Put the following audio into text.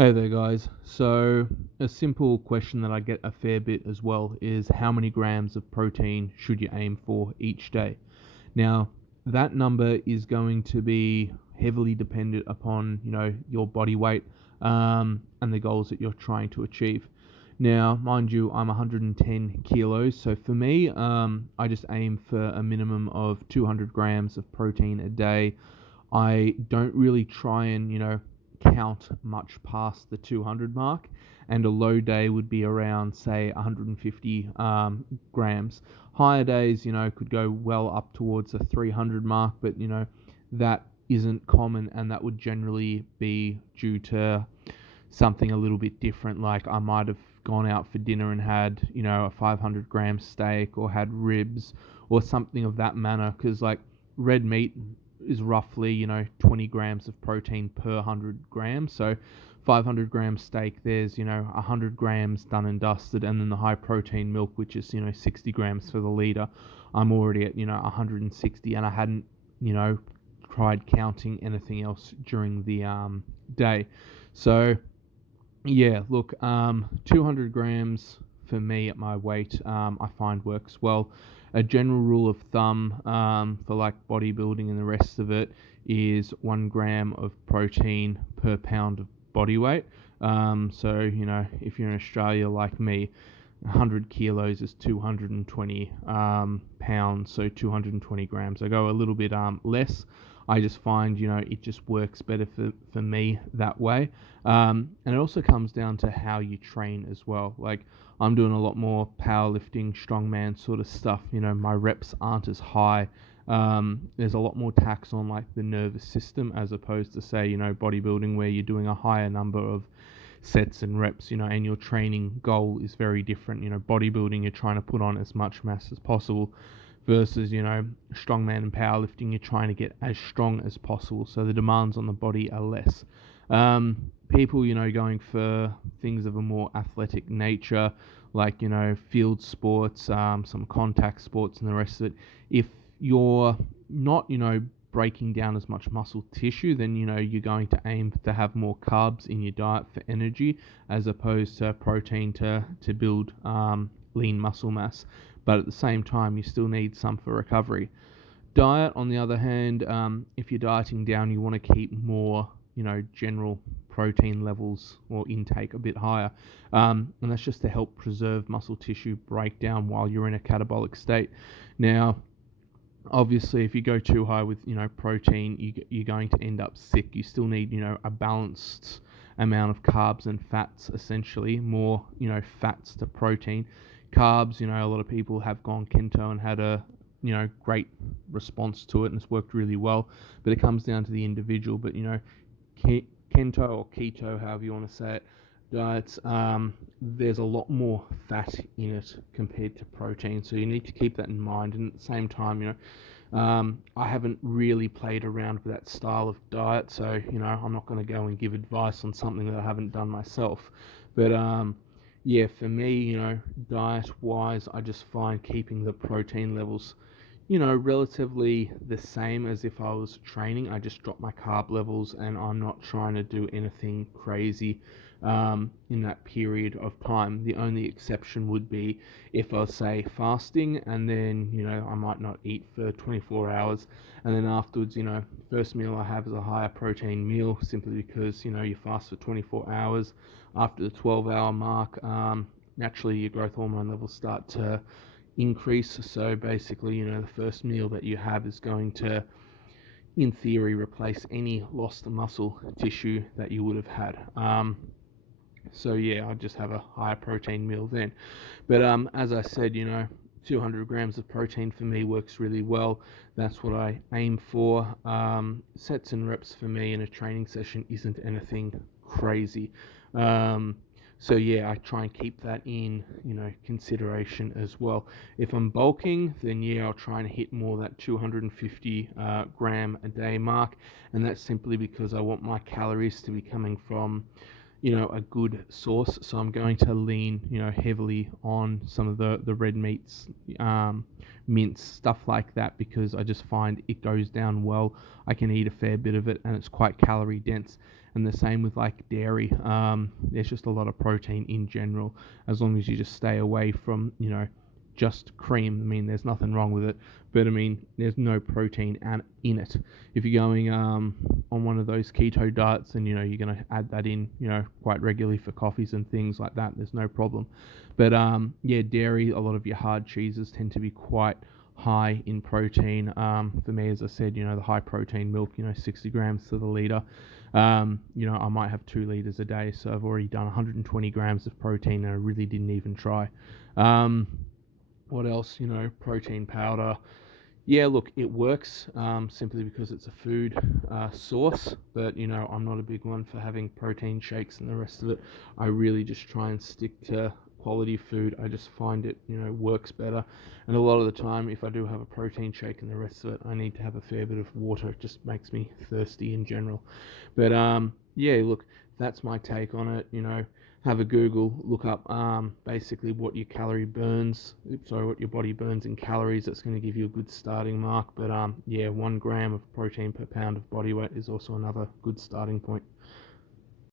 Hey there, guys. So, a simple question that I get a fair bit as well is how many grams of protein should you aim for each day? Now, that number is going to be heavily dependent upon, your body weight and the goals that you're trying to achieve. Now, mind you, I'm 110 kilos, so for me, I just aim for a minimum of 200 grams of protein a day. I don't really try and, count much past the 200 mark, and a low day would be around, say, 150 grams. Higher days, could go well up towards the 300 mark, but, that isn't common, and that would generally be due to something a little bit different. Like I might have gone out for dinner and had, a 500-gram steak or had ribs or something of that manner, because like red meat is roughly, 20 grams of protein per 100 grams. So 500 gram steak, there's, 100 grams done and dusted. And then the high protein milk, which is, 60 grams for the liter. I'm already at, 160, and I hadn't, tried counting anything else during the day. So yeah, look, 200 grams for me at my weight, I find works well. A general rule of thumb for like bodybuilding and the rest of it is 1 gram of protein per pound of body weight. So, if you're in Australia like me, 100 kilos is 220 pounds, so 220 grams. I go a little bit less. I just find, it just works better for me that way. And it also comes down to how you train as well. Like, I'm doing a lot more powerlifting, strongman sort of stuff. My reps aren't as high. There's a lot more tax on like the nervous system as opposed to, say, bodybuilding, where you're doing a higher number of sets and reps, and your training goal is very different. Bodybuilding, you're trying to put on as much mass as possible, versus, strongman and powerlifting, you're trying to get as strong as possible. So the demands on the body are less. People, going for things of a more athletic nature, like, field sports, some contact sports and the rest of it, if you're not, breaking down as much muscle tissue, then, you're going to aim to have more carbs in your diet for energy as opposed to protein to build lean muscle mass. But at the same time, you still need some for recovery. Diet, on the other hand, if you're dieting down, you want to keep more, general protein levels or intake a bit higher. And that's just to help preserve muscle tissue breakdown while you're in a catabolic state. Now, obviously, if you go too high with, protein, you're going to end up sick. You still need, a balanced amount of carbs and fats, essentially, more, fats to protein. Carbs, a lot of people have gone keto and had a, great response to it, and it's worked really well, but it comes down to the individual. But, keto or keto, however you want to say it, diets, there's a lot more fat in it compared to protein, so you need to keep that in mind. And at the same time, I haven't really played around with that style of diet, so, I'm not going to go and give advice on something that I haven't done myself. But yeah, for me, diet wise, I just find keeping the protein levels, relatively the same as if I was training. I just drop my carb levels, and I'm not trying to do anything crazy in that period of time. The only exception would be if I was, say, fasting, and then, I might not eat for 24 hours, and then afterwards, first meal I have is a higher protein meal, simply because, you fast for 24 hours. After the 12-hour mark, naturally your growth hormone levels start to increase. So basically, the first meal that you have is going to, in theory, replace any lost muscle tissue that you would have had. So yeah, I just have a higher protein meal then. But as I said, 200 grams of protein for me works really well. That's what I aim for. Sets and reps for me in a training session isn't anything crazy. So yeah, I try and keep that in, consideration as well. If I'm bulking, then yeah, I'll try and hit more that 250 gram a day mark, and that's simply because I want my calories to be coming from, a good source. So I'm going to lean, heavily on some of the red meats, mince, stuff like that, because I just find it goes down well. I can eat a fair bit of it, and it's quite calorie dense. And the same with like dairy. There's just a lot of protein in general, as long as you just stay away from, just cream. I mean, there's nothing wrong with it, but I mean, there's no protein in it. If you're going on one of those keto diets, and you're going to add that in, quite regularly for coffees and things like that, there's no problem. But yeah, dairy, a lot of your hard cheeses tend to be quite high in protein. For me, as I said, the high protein milk, 60 grams to the liter. I might have 2 liters a day, so I've already done 120 grams of protein, and I really didn't even try. What else? Protein powder. Yeah, look, it works simply because it's a food source, but I'm not a big one for having protein shakes and the rest of it. I really just try and stick to quality food. I just find it, works better. And a lot of the time, if I do have a protein shake and the rest of it, I need to have a fair bit of water. It just makes me thirsty in general. But yeah, look, that's my take on it. Have a Google, look up basically what your what your body burns in calories. That's going to give you a good starting mark. But yeah, 1 gram of protein per pound of body weight is also another good starting point.